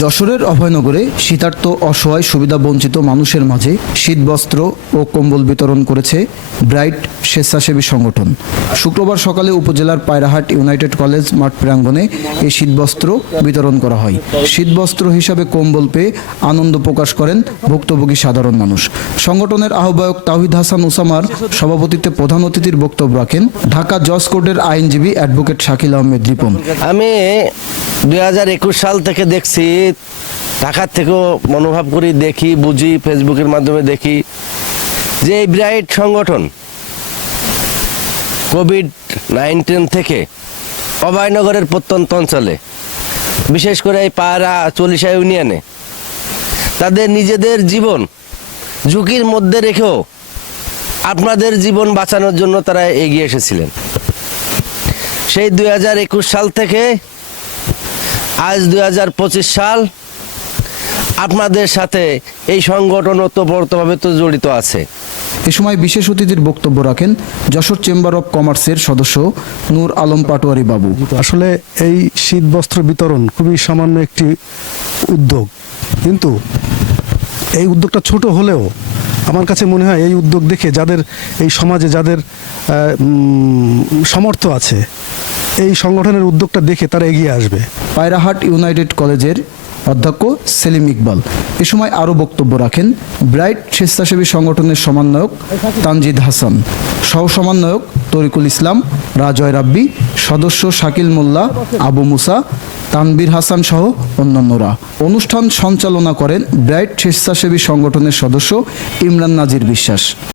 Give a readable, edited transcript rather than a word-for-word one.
যশোরের অভয়নগরে শীতার্ত অসহায় সুবিধাবঞ্চিত মানুষের মাঝে শীতবস্ত্র ও কম্বল বিতরণ করেছে ব্রাইট স্বেচ্ছাসেবী সংগঠন। শুক্রবার সকালে উপজেলার পায়রাহাট ইউনাইটেড কলেজ মাঠ প্রাঙ্গণে এই শীতবস্ত্র বিতরণ করা হয়। শীতবস্ত্র হিসাবে কম্বল পেয়ে আনন্দ প্রকাশ করেন ভুক্তভোগী সাধারণ মানুষ। সংগঠনের আহ্বায়ক তাওহিদ হাসান উসামার সভাপতিত্বে প্রধান অতিথির বক্তব্য রাখেন ঢাকা জজ কোর্টের আইনজীবী অ্যাডভোকেট শাকিল আহমেদ রিপন। আমি 2021 সাল থেকে দেখছি, ঢাকার থেকেও মনোভাব করি, দেখি, বুঝি, ফেসবুকের মাধ্যমে দেখি যে এই ব্রাইট সংগঠন কোভিড-19 থেকে অভয়নগরের প্রত্যন্ত অঞ্চলে, বিশেষ করে এই পায়রা 40 ইউনিয়নে তাদের নিজেদের জীবন ঝুঁকির মধ্যে রেখেও আপনাদের জীবন বাঁচানোর জন্য তারা এগিয়ে এসেছিলেন। সেই 2021 সাল থেকে আজ 2025 সাল আপনাদের সাথে এই সংগঠন ওতপ্রোতভাবে তো জড়িত আছে। এ সময় বিশেষ অতিথির বক্তব্য রাখেন যশোর চেম্বার অব কমার্সের সদস্য নূর আলম পাটোয়ারি বাবু। আসলে এই শীত বস্ত্র বিতরণ খুবই সামান্য একটি উদ্যোগ, কিন্তু এই উদ্যোগটা ছোট হলেও আমার কাছে মনে হয় এই উদ্যোগ দেখে যাদের এই সমাজে যাদের সামর্থ্য আছে, এই সংগঠনের উদ্যোগটা দেখে তারা এগিয়ে আসবে। পায়রাহাট ইউনাইটেড কলেজের অধ্যক্ষ সেলিম ইকবাল এ সময় আরও বক্তব্য রাখেন ব্রাইট স্বেচ্ছাসেবী সংগঠনের সমন্বয়ক তানজিদ হাসান, সহ সমন্বয়ক তরিকুল ইসলাম, রাজয় রাব্বি, সদস্য শাকিল মোল্লা, আবু মুসা, তানবীর হাসান সহ অন্যান্যরা। অনুষ্ঠান সঞ্চালনা করেন ব্রাইট স্বেচ্ছাসেবী সংগঠনের সদস্য ইমরান নাজির বিশ্বাস।